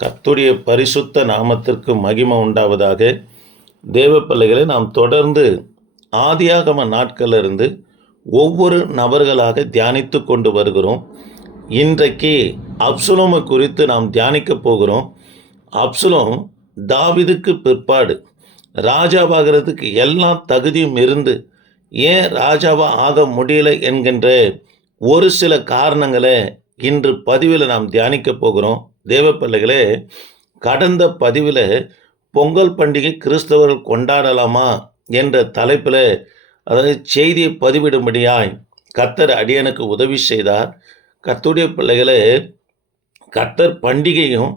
கத்துடைய பரிசுத்த நாமத்திற்கு மகிமை உண்டாவதாக தேவ பிள்ளைகளை நாம் தொடர்ந்து ஆதியாகம நாட்களிலிருந்து ஒவ்வொரு நபர்களாக தியானித்து கொண்டு வருகிறோம். இன்றைக்கு அப்சுலோமை குறித்து நாம் தியானிக்க போகிறோம். அப்சுலோம் தாவிதுக்கு பிற்பாடு ராஜாவாகிறதுக்கு எல்லா தகுதியும் இருந்து ஏன் ராஜாவாக ஆக முடியல என்கின்ற ஒரு சில காரணங்களை இன்று பதிவில் நாம் தியானிக்க போகிறோம். தேவ பிள்ளைகளே கடந்த பதிவில் பொங்கல் பண்டிகை கிறிஸ்தவர்கள் கொண்டாடலாமா என்ற தலைப்பில் அதாவது செய்தியை பதிவிடும்படியாய் கத்தர் அடியனுக்கு உதவி செய்தார். கத்துடைய பிள்ளைகளே கத்தர் பண்டிகையும்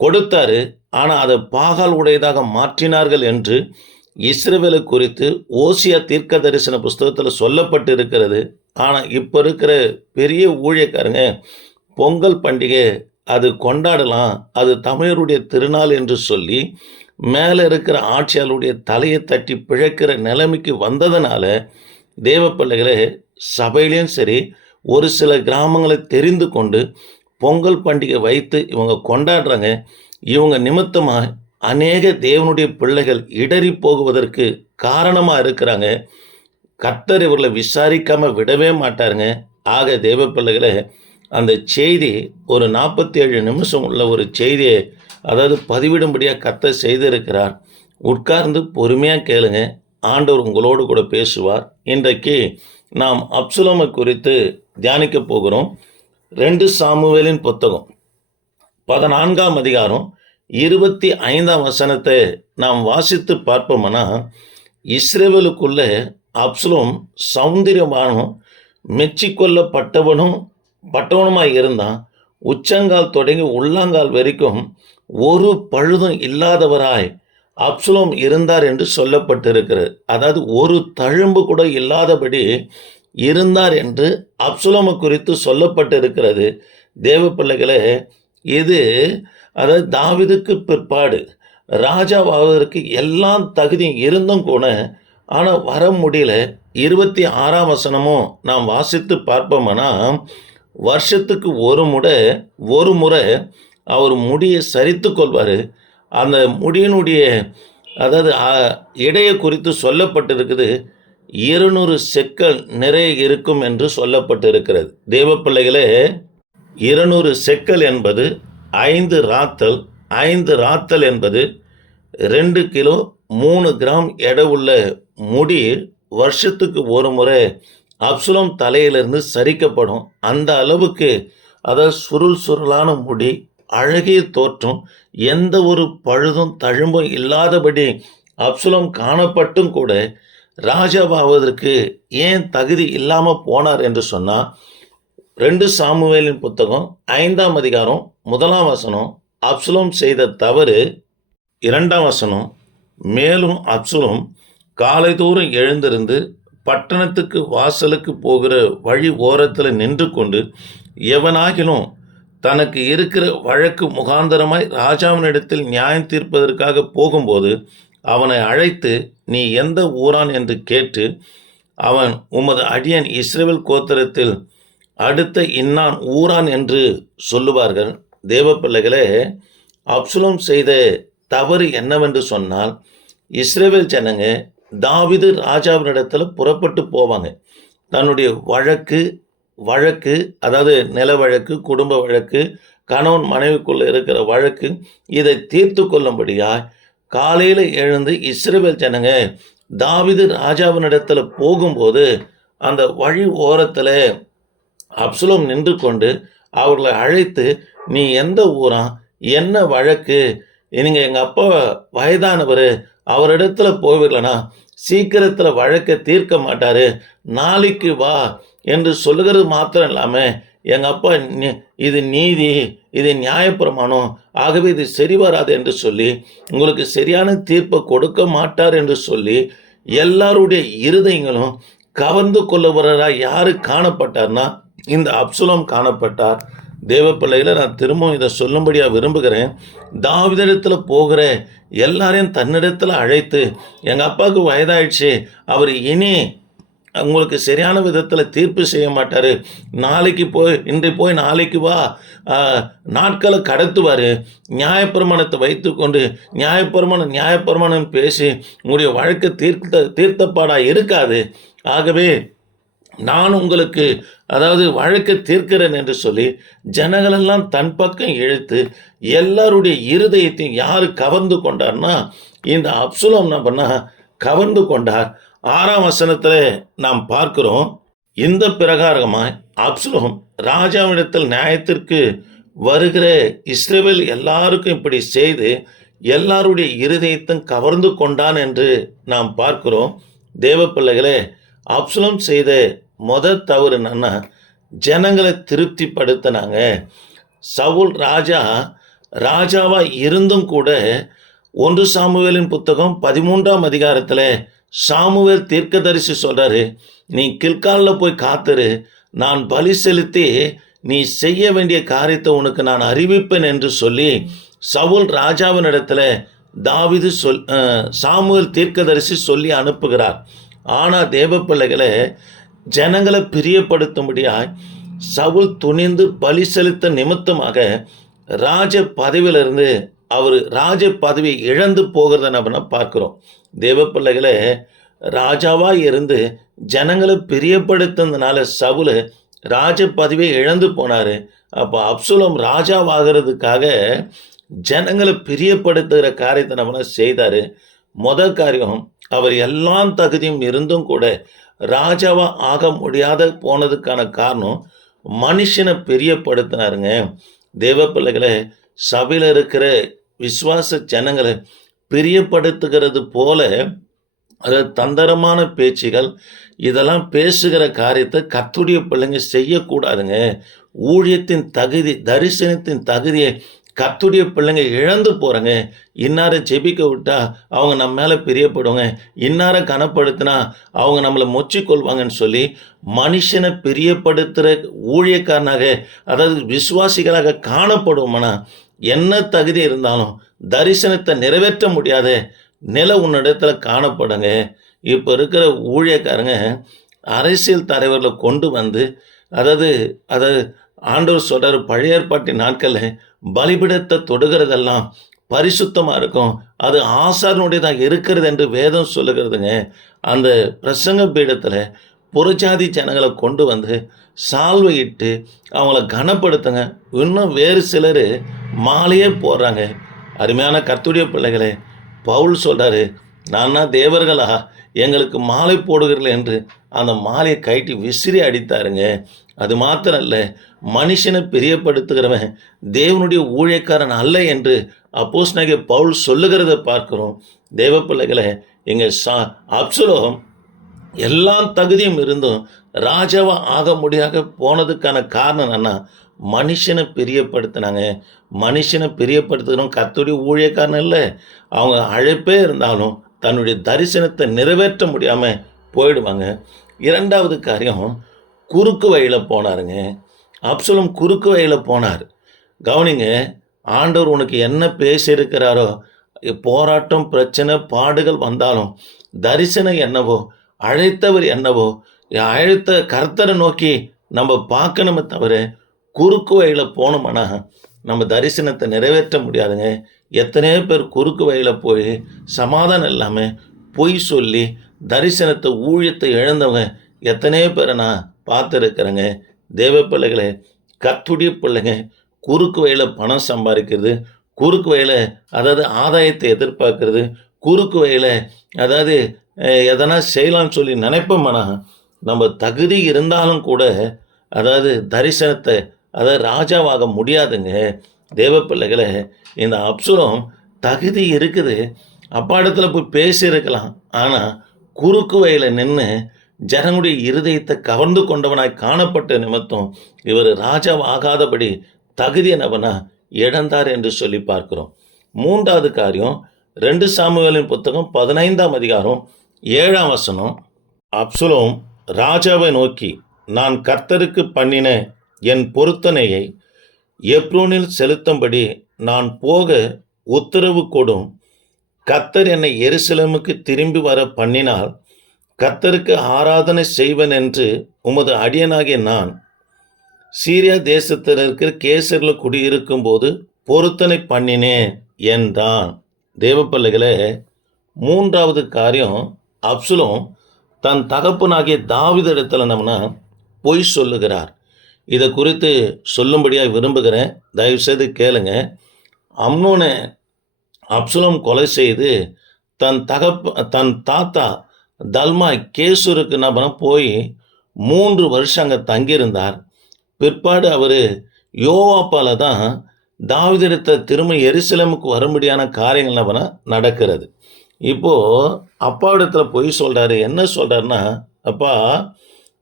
கொடுத்தாரு. ஆனால் அதை பாகால் உடையதாக மாற்றினார்கள் என்று இஸ்ரேவேலை குறித்து ஓசியா தீர்க்க தரிசன புஸ்தகத்தில் சொல்லப்பட்டு இருக்கிறது ஆனால் இப்போ இருக்கிற பெரிய ஊழியக்காரங்க பொங்கல் பண்டிகை அது கொண்டாடலாம். அது தமிழருடைய திருநாள் என்று சொல்லி மேலே இருக்கிற ஆட்சியாளருடைய தலையை தட்டி பிழைக்கிற நிலைமைக்கு வந்ததுனால தேவப்பிள்ளைகளை சபையிலையும் சரி ஒரு சில கிராமங்களை தெரிந்து கொண்டு பொங்கல் பண்டிகை வைத்து இவங்க கொண்டாடுறாங்க. இவங்க நிமித்தமாக அநேக தேவனுடைய பிள்ளைகள் இடறி போகுவதற்கு காரணமாக இருக்கிறாங்க. கர்த்தர் இவர்களை விசாரிக்காமல் விடவே மாட்டாருங்க. ஆக தேவ பிள்ளைகளை அந்த செய்தி ஒரு நாற்பத்தி ஏழு நிமிஷம் உள்ள ஒரு செய்தியை அதாவது பதிவிடும்படியாக கத்த செய்திருக்கிறார். உட்கார்ந்து பொறுமையாக கேளுங்க. ஆண்டவர் உங்களோடு கூட பேசுவார். இன்றைக்கு நாம் அப்சுலமை குறித்து தியானிக்க போகிறோம். ரெண்டு சாமுவேலின் புத்தகம் பதினான்காம் அதிகாரம் இருபத்தி ஐந்தாம் வசனத்தை நாம் வாசித்து பார்ப்போம்னா இஸ்ரேவேலுக்குள்ள அப்சுலோம் சௌந்தரியமானும் மெச்சிக்கொள்ளப்பட்டவனும் பட்டவனமாக இருந்தான். உச்சங்கால் தொடங்கி உள்ளங்கால் வரைக்கும் ஒரு பழுதும் இல்லாதவராய் அப்சுலோம் இருந்தார் என்று சொல்லப்பட்டிருக்கிறது. அதாவது ஒரு தழும்பு கூட இல்லாதபடி இருந்தார் என்று அப்சுலோமை குறித்து சொல்லப்பட்டிருக்கிறது. தேவ பிள்ளைகளே இது அதாவது தாவிதுக்கு பிற்பாடு ராஜாவாவதற்கு எல்லாம் தகுதியும் இருந்தும் கூட ஆனால் வர முடியல. இருபத்தி ஆறாம் வசனமும் நாம் வாசித்து பார்ப்போம்னா வருஷத்துக்கு ஒரு முறை ஒரு முறை அவர் முடியை சரித்து கொள்வார். அந்த முடியினுடைய அதாவது இடையை குறித்து சொல்லப்பட்டிருக்குது. இருநூறு செக்கல் நிறைய இருக்கும் என்று சொல்லப்பட்டிருக்கிறது. தேவ பிள்ளைகளே இருநூறு செக்கல் என்பது ஐந்து ராத்தல் ஐந்து ராத்தல் என்பது ரெண்டு கிலோ மூணு கிராம் எடை உள்ள முடி வருஷத்துக்கு ஒரு முறை அப்சுலம் தலையிலிருந்து சரிக்கப்படும். அந்த அளவுக்கு அதாவது சுருள் சுருளான முடி அழகிய தோற்றம் எந்த ஒரு பழுதும் தழும்பும் இல்லாதபடி அப்சுலம் காணப்பட்டும் கூட ராஜாவாவதற்கு ஏன் தகுதி இல்லாமல் போனார் என்று சொன்னால் ரெண்டு சாமுவேலின் புத்தகம் ஐந்தாம் அதிகாரம் முதலாம் வசனம் அப்சுலம் செய்த தவறு இரண்டாம் வசனம் மேலும் அப்சுலம் காலை தூரம் எழுந்திருந்து பட்டணத்துக்கு வாசலுக்கு போகிற வழி ஓரத்தில் நின்று கொண்டு எவனாகிலும் தனக்கு இருக்கிற வழக்கு முகாந்தரமாய் ராஜாவினிடத்தில் நியாயம் தீர்ப்பதற்காக போகும்போது அவனை அழைத்து நீ எந்த ஊரான்? என்று கேட்டு அவன் உமது அடியன் இஸ்ரேல் கோத்திரத்தில் அடுத்த இன்னான் ஊரான் என்று சொல்லுவார்கள். தேவ பிள்ளைகளே அப்சுலம் செய்த தவறு என்னவென்று சொன்னால் இஸ்ரேவேல் ஜனங்க தாவிது ராஜாவினிடத்தில் புறப்பட்டு போவாங்க. தன்னுடைய வழக்கு வழக்கு அதாவது நில வழக்கு குடும்ப வழக்கு கணவன் மனைவிக்குள்ள இருக்கிற வழக்கு இதை தீர்த்து கொள்ளும்படியாய் காலையில் எழுந்து இஸ்ரேல் ஜனங்க தாவிது ராஜாவினிடத்தில் போகும்போது அந்த வழி ஓரத்தில் அப்சுலம் நின்று கொண்டு அவர்களை அழைத்து நீ எந்த ஊரா? என்ன வழக்கு? நீங்கள் எங்கள் அப்பா வயதானவர். அவரிடத்துல போவீர்களா சீக்கிரத்தில் வழக்கை தீர்க்க மாட்டார். நாளைக்கு வா என்று சொல்லுகிறது மாத்திரம் இல்லாமல் எங்கள் அப்பா இது நீதி இது நியாயப்பிரமாணம். ஆகவே இது சரி வராது என்று சொல்லி உங்களுக்கு சரியான தீர்ப்பை கொடுக்க மாட்டார் என்று சொல்லி எல்லாருடைய இருதயங்களும் கவர்ந்து கொள்ளவராக யார் காணப்பட்டார்னா இந்த அப்சுலம் காணப்பட்டார். தேவ பிள்ளைகளை நான் திரும்பவும் இதை சொல்லும்படியாக விரும்புகிறேன். தாவிதத்தில் போகிற எல்லாரையும் தன்னிடத்தில் அழைத்து எங்கள் அப்பாவுக்கு வயதாயிடுச்சு. அவர் இனி உங்களுக்கு சரியான விதத்தில் தீர்ப்பு செய்ய மாட்டார். நாளைக்கு போய் இன்று போய் நாளைக்கு வா. நாட்களை கடத்துவார். நியாயப்பிரமாணத்தை வைத்துக்கொண்டு நியாயப்பிரமாணம் நியாயப்பிரமாணம் பேசி உங்களுடைய வழக்கு தீர்த்த தீர்த்தப்பாடாக இருக்காது. ஆகவே நான் உங்களுக்கு அதாவது வழக்கு தீர்க்கிறேன் என்று சொல்லி ஜனங்களெல்லாம் தன் பக்கம் இழுத்து எல்லாருடைய இருதயத்தையும் யார் கவர்ந்து கொண்டார்னா இந்த அப்சுலம் என்ன பண்ணா? கவர்ந்து கொண்டார். ஆறாம் வசனத்தில் நாம் பார்க்கிறோம் இந்த பிரகாரமாய் அப்சுலம் ராஜாவிடத்தில் நியாயத்திற்கு வருகிற இஸ்ரேவேல் எல்லாருக்கும் இப்படி செய்து எல்லாருடைய இருதயத்தையும் கவர்ந்து கொண்டான் என்று நாம் பார்க்கிறோம். தேவ பிள்ளைகளே அப்சுலம் செய்த மொதல் தவறு என்னன்னா ஜனங்களை திருப்திப்படுத்தினாங்க. சவுல் ராஜா ராஜாவாக இருந்தும் கூட ஒன்று சாமுவேலின் புத்தகம் பதிமூன்றாம் அதிகாரத்தில் சாமுவேல் தீர்க்கதரிசி சொல்கிறாரு நீ கில்காலில் போய் காத்துரு நான் பலி செலுத்தி நீ செய்ய வேண்டிய காரியத்தை உனக்கு நான் அறிவிப்பேன் என்று சொல்லி சவுல் ராஜாவின் இடத்துல தாவிது சொல் சாமுவேல் தீர்க்கதரிசி சொல்லி அனுப்புகிறார். ஆனால் தேவ பிள்ளைகளை ஜனங்களை பிரியப்படுத்தும்படியாய் சவுல் துணிந்து பலி செலுத்த நிமித்தமாக ராஜ பதவியிலிருந்து அவர் ராஜ பதவி இழந்து போகிறத நம்ம பார்க்குறோம்? தேவ பிள்ளைகளை ராஜாவாக இருந்து ஜனங்களை பிரியப்படுத்தினதுனால சவுல் ராஜ பதவியை இழந்து போனார். அப்போ அப்சுலம் ராஜாவாகிறதுக்காக ஜனங்களை பிரியப்படுத்துகிற காரியத்தை நம்ம செய்தார்? முத காரியம் அவர் எல்லாம் தகுதியும் இருந்தும் கூட ராஜாவாக ஆக முடியாத போனதுக்கான காரணம் மனுஷனை பிரியப்படுத்தினாருங்க. தேவ பிள்ளைகளை சபையில் இருக்கிற விஸ்வாச ஜனங்களை பிரியப்படுத்துகிறது போல அது தந்திரமான பேச்சுகள் இதெல்லாம் பேசுகிற காரியத்தை கத்துடைய பிள்ளைங்க செய்யக்கூடாதுங்க. ஊழியத்தின் தகுதி தரிசனத்தின் தகுதியை கத்துடைய பிள்ளைங்க இழந்து போகிறங்க இன்னாரை ஜெபிக்க விட்டா அவங்க நம்ம மேலே பிரியப்படுவாங்க. இன்னாரை கனப்படுத்தினா அவங்க நம்மளை மொச்சிக்கொள்வாங்கன்னு சொல்லி மனுஷனை பிரியப்படுத்துகிற ஊழியக்காரனாக அதாவது விசுவாசிகளாக காணப்படுவோம்னா என்ன தகுதி இருந்தாலும் தரிசனத்தை நிறைவேற்ற முடியாத நில உன்னிடத்துல காணப்படுங்க. இப்போ இருக்கிற ஊழியக்காரங்க அரசியல் தலைவர்களை கொண்டு வந்து அதாவது அதாவது ஆண்டவர் சொல்கிறார் பழைய ஏற்பாட்டு நாட்களில் பலிபிடத்தை தொடுகிறதெல்லாம் பரிசுத்தமாக இருக்கும். அது ஆசாரனுடையதாக இருக்கிறது என்று வேதம் சொல்லுகிறதுங்க. அந்த பிரசங்க பீடத்தில் புறஜாதி ஜனங்களை கொண்டு வந்து சால்வையிட்டு அவங்கள கனப்படுத்துங்க. இன்னும் வேறு சிலர் மாலையே போடுறாங்க. அருமையான கர்த்துடைய பிள்ளைகளே பவுல் சொல்கிறாரு நானா தேவர்களா எங்களுக்கு மாலை போடுகிறீர்கள் என்று அந்த மாலையை கைட்டி விசிறி அடித்தாருங்க. அது மாத்திரம் இல்லை மனுஷனை பிரியப்படுத்துகிறவன் தேவனுடைய ஊழியக்காரன் அல்ல என்று அப்போஸ் நகை பவுல் சொல்லுகிறத பார்க்கிறோம். தேவ பிள்ளைகளை எங்கள் சா அப்சலோகம் எல்லா தகுதியும் இருந்தும் ராஜாவா ஆக முடியாத போனதுக்கான காரணம் என்னன்னா மனுஷனை பிரியப்படுத்தினாங்க. மனுஷனை பிரியப்படுத்துகிறோம் கத்துடைய ஊழியக்காரன் இல்லை அவங்க அழைப்பே இருந்தாலும் தன்னுடைய தரிசனத்தை நிறைவேற்ற முடியாமல் போயிடுவாங்க. இரண்டாவது காரியம் குறுக்கு வழியில் போனாருங்க. அப்சலும் குறுக்கு வழியில் போனார். கவனிங்க ஆண்டவர் உனக்கு என்ன பேசியிருக்கிறாரோ போராட்டம் பிரச்சனை பாடுகள் வந்தாலும் தரிசனம் என்னவோ அழைத்தவர் என்னவோ அழைத்த கர்த்தரை நோக்கி நம்ம பார்க்கணுமே தவிர குறுக்கு வழியில் போனோம்னா நம்ம தரிசனத்தை நிறைவேற்ற முடியாதுங்க. எத்தனையோ பேர் குறுக்கு வழியில் போய் சமாதானம் இல்லாமல் பொய் சொல்லி தரிசனத்தை ஊழியத்தை இழந்தவங்க எத்தனையோ பேரை நான் பார்த்துருக்குறேங்க. தேவ பிள்ளைகளை கத்துடைய பிள்ளைங்க குறுக்கு வழியில் பணம் சம்பாதிக்கிறது குறுக்கு வழியில் அதாவது ஆதாயத்தை எதிர்பார்க்கறது குறுக்கு வழியில் அதாவது எதனா செய்யலாம்னு சொல்லி நினைப்போம்னா நம்ம தகுதி இருந்தாலும் கூட அதாவது தரிசனத்தை அதாவது ராஜாவாக முடியாதுங்க. தேவ பிள்ளைகளை இந்த அப்சுரம் தகுதி இருக்குது. அப்பாடத்துல போய் பேசியிருக்கலாம் ஆனால் குறுக்கு வயலில் நின்று ஜனங்களுடைய இருதயத்தை கவர்ந்து கொண்டவனாய் காணப்பட்ட நிமித்தம் இவர் ராஜாவாகாதபடி தகுதி நபனா இழந்தார் என்று சொல்லி பார்க்கிறோம். மூன்றாவது காரியம் ரெண்டு சாமுவேலின் புத்தகம் பதினைந்தாம் அதிகாரம் ஏழாம் வசனம். அப்சுலோம் ராஜாவை நோக்கி நான் கர்த்தருக்கு பண்ணின என் பொருத்தனையை எப்ரோனில் செலுத்தும்படி நான் போக உத்தரவு கொடும். கத்தர் என்னை எருசலேமுக்கு திரும்பி வர பண்ணினால் கத்தருக்கு ஆராதனை செய்வன் என்று உமது அடியனாகிய நான். சீரியா தேசத்தில் இருக்கிற கேசரில் குடியிருக்கும் போது பொருத்தனை பண்ணினேன் என்றான். தேவப்பிள்ளைகளே மூன்றாவது காரியம் அப்சுலும் தன் தகப்பனாகிய தாவிதிடத்தில் நம்மனா பொய் சொல்லுகிறார். இதை குறித்து சொல்லும்படியாக விரும்புகிறேன். தயவுசெய்து கேளுங்க. அம்னோனை அப்சுலம் கொலை செய்து தன் தகப்ப தன் தாத்தா தல்மா கேசூருக்கு என்ன பண்ண போய் மூன்று வருஷம் அங்கே தங்கியிருந்தார். பிற்பாடு அவர் யோவாப்பால தான் தாவிதிடத்தை திரும்ப எரிசலமுக்கு வரும்படியான காரியங்கள் என்ன நடக்கிறது. இப்போது அப்பாவிடத்தில் பொய் சொல்கிறாரு என்ன சொல்கிறாருன்னா அப்பா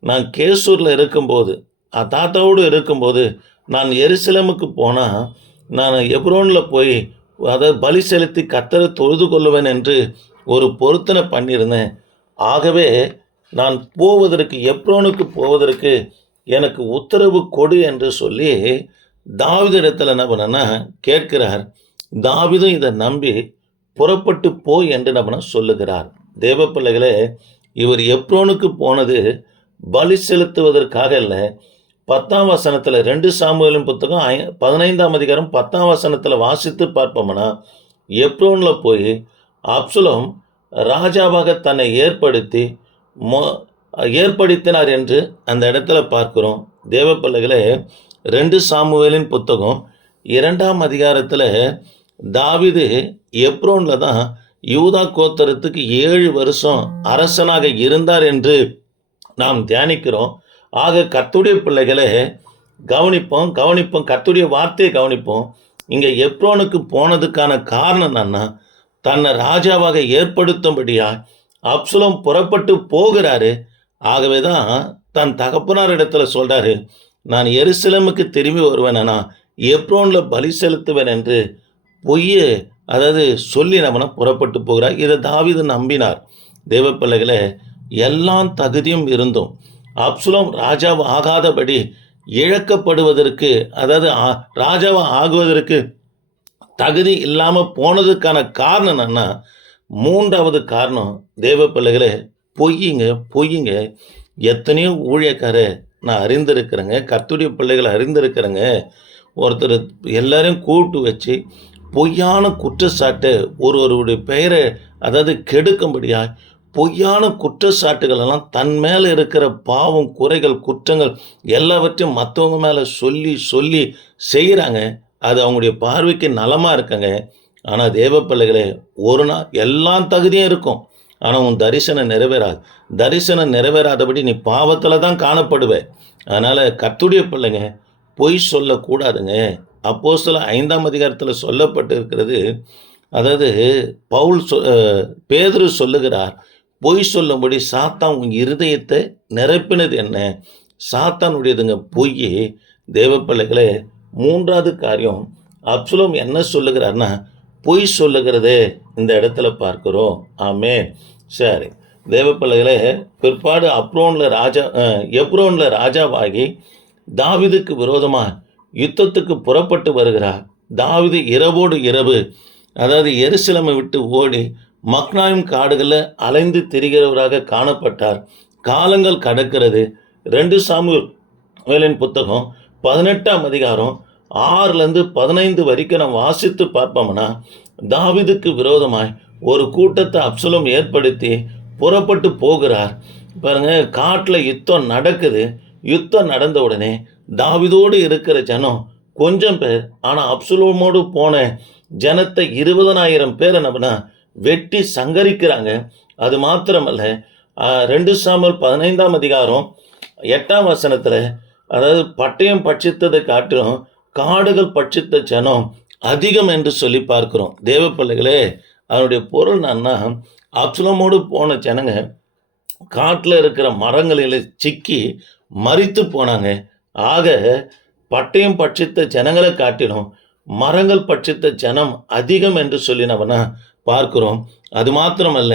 நான் கேசூரில் இருக்கும்போது தாத்தாவோடு இருக்கும்போது நான் எருசலமுக்கு போனால் நான் எப்ரோனில் போய் அதை பலி செலுத்தி கத்தரை தொழுது கொள்ளுவேன் என்று ஒரு பொருத்தனை பண்ணியிருந்தேன். ஆகவே நான் போவதற்கு எப்ரோனுக்கு போவதற்கு எனக்கு உத்தரவு கொடு என்று சொல்லி தாவிதிடத்தில் என்ன பண்ணனா கேட்கிறார். தாவிதும் இதை நம்பி புறப்பட்டு போ என்று நம்ம சொல்லுகிறார். தேவ பிள்ளைகளே இவர் எப்ரோனுக்கு போனது பலி செலுத்துவதற்காக இல்லை பத்தாம் வசனத்தில் ரெண்டு சாமுவேலின் புத்தகம் ஐ- பதினைந்தாம் அதிகாரம் பத்தாம் வசனத்தில் வாசித்து பார்ப்போம்னா எப்ரோனில் போய் அப்சுலம் ராஜாவாக தன்னை ஏற்படுத்தி மொ ஏற்படுத்தினார் என்று அந்த இடத்துல பார்க்குறோம். தேவ பிள்ளைகளே ரெண்டு சாமுவேலின் புத்தகம் இரண்டாம் அதிகாரத்தில் தாவிது எப்ரோனில் தான் யூதா கோத்தரத்துக்கு ஏழு வருஷம் அரசனாக இருந்தார் என்று நாம் தியானிக்கிறோம். ஆக கத்துடைய பிள்ளைகளை கவனிப்போம் கவனிப்போம் கத்துடைய வார்த்தையை கவனிப்போம். இங்கே எப்ரோனுக்கு போனதுக்கான காரணம் என்னன்னா தன்னை ராஜாவாக ஏற்படுத்தும்படியா அப்சுலம் புறப்பட்டு போகிறாரு. ஆகவே தான் தன் தகப்பனார் இடத்துல சொல்கிறாரு நான் எருசலமுக்கு திரும்பி வருவேனா எப்ரோனில் பலி செலுத்துவேன் என்று பொய்ய அதாவது சொல்லி நம்மனை புறப்பட்டு போகிறார். இதை தாவீது நம்பினார். தேவ பிள்ளைகளே எல்லாம் தகுதியும் இருந்தும் அப்சுலம் ராஜாவை ஆகாதபடி இழக்கப்படுவதற்கு அதாவது ஆ- ஆகுவதற்கு தகுதி இல்லாமல் போனதுக்கான காரணம் என்னன்னா மூன்றாவது காரணம் தேவ பிள்ளைகளே பொய்யுங்க பொய்யுங்க. எத்தனையோ ஊழியக்கார நான் அறிந்திருக்கிறேங்க. கத்துடைய பிள்ளைகளை அறிந்திருக்கிறேங்க. ஒருத்தர் எல்லாரையும் கூப்பிட்டு வச்சு பொய்யான குற்றச்சாட்டு ஒருவருடைய பெயரை அதாவது கெடுக்கும்படியாக பொய்யான குற்றச்சாட்டுகள் எல்லாம் தன் மேலே இருக்கிற பாவம் குறைகள் குற்றங்கள் எல்லாவற்றையும் மற்றவங்க மேலே சொல்லி சொல்லி செய்கிறாங்க அது அவங்களுடைய பார்வைக்கு நலமாக இருக்குங்க. ஆனால் தேவ பிள்ளைகளே ஒரு நாள் எல்லாம் தகுதியும் இருக்கும். ஆனால் உன் தரிசனம் நிறைவேறாது. தரிசனம் நிறைவேறாதபடி நீ பாவத்தில் தான் காணப்படுவே. அதனால் கத்துடைய பிள்ளைங்க பொய் சொல்லக்கூடாதுங்க. அப்போ சில ஐந்தாம் அதிகாரத்தில் சொல்லப்பட்டு இருக்கிறது அதாவது பவுல் சொ பேதரு சொல்லுகிறார் பொய் சொல்லும்படி சாத்தான் உன் இருதயத்தை நிரப்பினது என்ன? சாத்தானுடையதுங்க பொய். தேவ பிள்ளைகளே மூன்றாவது காரியம் அப்சுலம் என்ன சொல்லுகிறார்னா பொய் சொல்லுகிறதே இந்த இடத்துல பார்க்குறோம். ஆமே சரி. தேவ பிள்ளைகளே பிற்பாடு அப்ரோனில் ராஜா எப்ரோனில் ராஜாவாகி தாவிதுக்கு விரோதமாக யுத்தத்துக்கு புறப்பட்டு வருகிறார். தாவிது இரவோடு இரவு அதாவது எருசிலமை விட்டு ஓடி மக்னாயும் காடுகளில் அலைந்து திரிகிறவராக காணப்பட்டார். காலங்கள் கடக்கிறது. ரெண்டு சாமுவேலின் புத்தகம் பதினெட்டாம் அதிகாரம் ஆறுலேருந்து பதினைந்து வரைக்கும் நம்ம வாசித்து பார்ப்போம்னா தாவிதுக்கு விரோதமாய் ஒரு கூட்டத்தை அப்சலம் ஏற்படுத்தி புறப்பட்டு போகிறார். பாருங்க காட்டில் யுத்தம் நடக்குது. யுத்தம் நடந்த உடனே தாவிதோடு இருக்கிற ஜனம் கொஞ்சம் பேர் ஆனால் அப்சுலோமோடு போன ஜனத்தை இருபதனாயிரம் பேர் நம்மனா வெட்டி சங்கரிக்கிறாங்க. அது மாத்திரமல்ல. ரெண்டு சாமல் பதினைந்தாம் அதிகாரம் எட்டாம் வசனத்தில் அதாவது பட்டயம் பட்சித்ததை காட்டிலும் காடுகள் பட்சித்த ஜனம் அதிகம் என்று சொல்லி பார்க்கிறோம். தேவ பிள்ளைகளே அதனுடைய பொருள் என்னன்னா அப்சுலமோடு போன ஜனங்க காட்டில் இருக்கிற மரங்களில் சிக்கி மறித்து போனாங்க. ஆக பட்டயம் பட்சித்த ஜனங்களை காட்டிலும் மரங்கள் பட்சித்த ஜனம் அதிகம் என்று சொல்லினவனா பார்க்கிறோம். அது மாத்திரமல்ல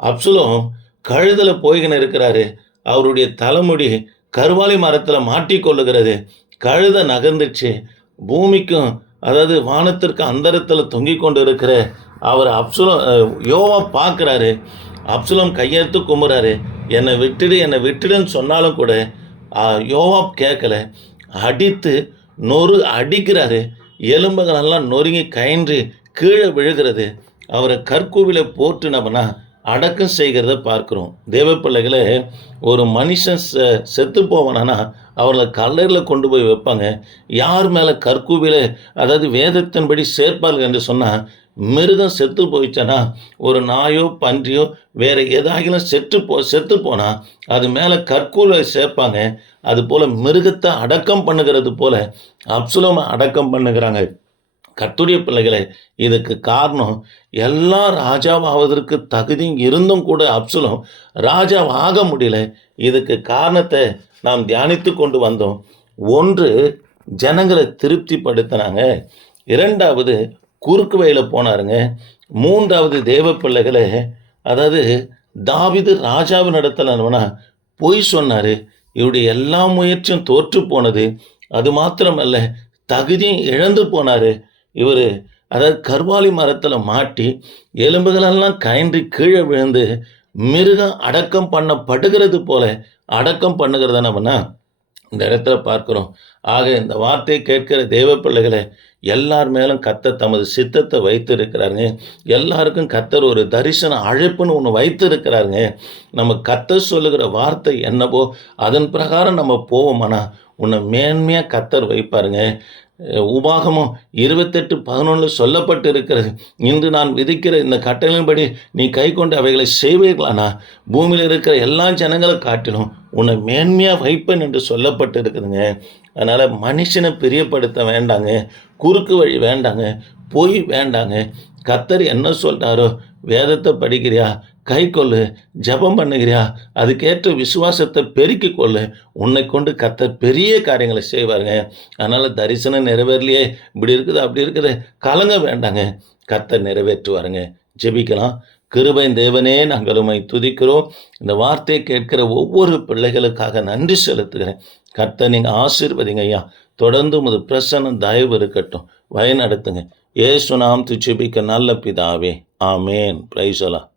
அப்சுலம் கழுதல போய்கின்னு இருக்கிறாரு. அவருடைய தலைமுடி கருவாலி மரத்தில் மாட்டிக்கொள்ளுகிறது கழுத நகர்ந்துச்சு. பூமிக்கும் அதாவது வானத்திற்கு அந்தரத்தில் தொங்கி கொண்டு இருக்கிற அவர் அப்சுலம் யோவா பார்க்குறாரு அப்சுலம் கையெழுத்து கும்புறாரு. என்னை விட்டுடு என்னை விட்டுடுன்னு சொன்னாலும் கூட யோவா கேட்கல அடித்து நொறு அடிக்கிறாரு. எலும்புகளெல்லாம் நொறுங்கி கயின்று கீழே விழுகிறது. அவரை கற்கோவிலை போட்டுனவனா அடக்கம் செய்கிறத பார்க்குறோம். தேவ ஒரு மனுஷன் செ செத்து போவானா அவர்களை கல்லறையில் கொண்டு போய் வைப்பாங்க. யார் மேலே கற்கூவில அதாவது வேதத்தின்படி சேர்ப்பார்கள் என்று சொன்னால் மிருகம் செத்து போயிடுச்சேன்னா ஒரு நாயோ பன்றியோ வேறு ஏதாகிலும் செத்து போ செத்து போனால் அது மேலே கற்கூலை சேர்ப்பாங்க. அது போல் மிருகத்தை அடக்கம் பண்ணுகிறது போல் அப்சுலமை அடக்கம் பண்ணுகிறாங்க. கர்த்தருடைய பிள்ளைகளை இதுக்கு காரணம் எல்லா ராஜாவாவதற்கு தகுதி இருந்தும் கூட அப்சுலம் ராஜாவாக முடியல. இதுக்கு காரணத்தை நாம் தியானித்து கொண்டு வந்தோம். ஒன்று ஜனங்களை திருப்திப்படுத்தினாங்க. இரண்டாவது குறுக்கு வழியில் போனாருங்க. மூன்றாவது தேவ பிள்ளைகளை அதாவது தாவிது ராஜாவின் இடத்துல பொய் சொன்னார். இவருடைய எல்லா முயற்சியும் தோற்று போனது. அது மாத்திரமல்ல தகுதியும் இழந்து போனார். இவர் அதாவது கர்வாலி மரத்தில் மாட்டி எலும்புகளெல்லாம் கயன்றி கீழே விழுந்து மிருகம் அடக்கம் பண்ணப்படுகிறது போல அடக்கம் பண்ணுகிறது என்னப்பண்ணா இந்த இடத்துல பார்க்குறோம். ஆக இந்த வார்த்தையை கேட்கிற தேவ பிள்ளைகளை எல்லார் மேலும் கத்தர் தமது சித்தத்தை வைத்து இருக்கிறாருங்க எல்லாருக்கும் கத்தர் ஒரு தரிசன அழைப்புன்னு ஒன்று வைத்து இருக்கிறாருங்க நம்ம கத்தர் சொல்லுகிற வார்த்தை என்னவோ அதன் பிரகாரம் நம்ம போவோமானா உன்னை மேன்மையாக கத்தர் வைப்பாருங்க. உபாகமம் இருபத்தெட்டு பதினொன்று சொல்லப்பட்டு இருக்கிறது இன்று நான் விதிக்கிற இந்த கட்டளையின்படி நீ கை கொண்டு அவைகளை செய்வீர்களானா? பூமியில் இருக்கிற எல்லா ஜனங்களை காட்டிலும் உன்னை மேன்மையாக வைப்பேன் என்று சொல்லப்பட்டு இருக்குதுங்க அதனால் மனுஷனை பிரியப்படுத்த வேண்டாங்க. குறுக்கு வழி வேண்டாங்க. பொய் வேண்டாங்க. கத்தர் என்ன சொல்கிறாரோ வேதத்தை படிக்கிறியா? கை கொள்ளு ஜெபம் பண்ணுகிறியா? அதுக்கேற்ற விசுவாசத்தை பெருக்கிக் கொள்ளு. உன்னை கொண்டு கத்த பெரிய காரியங்களை செய்வாருங்க. அதனால் தரிசனம் நிறைவேறலையே. இப்படி இருக்குது அப்படி இருக்குது. கலங்க வேண்டாங்க. கத்தை நிறைவேற்றுவாருங்க. ஜெபிக்கலாம். கிருபையின் தேவனே நாங்கள் உம்மை துதிக்கிறோம். இந்த வார்த்தையை கேட்கிற ஒவ்வொரு பிள்ளைகளுக்காக நன்றி செலுத்துகிறேன். கர்த்த நீங்கள் ஆசீர்வதிங்க ஐயா. தொடர்ந்து உமது பிரசன்னம் தயவு இருக்கட்டும். வயநடத்துங்க ஏசு நாம் துச்சிபிக்க நல்ல பிதாவே. ஆமேன். பிரைசலா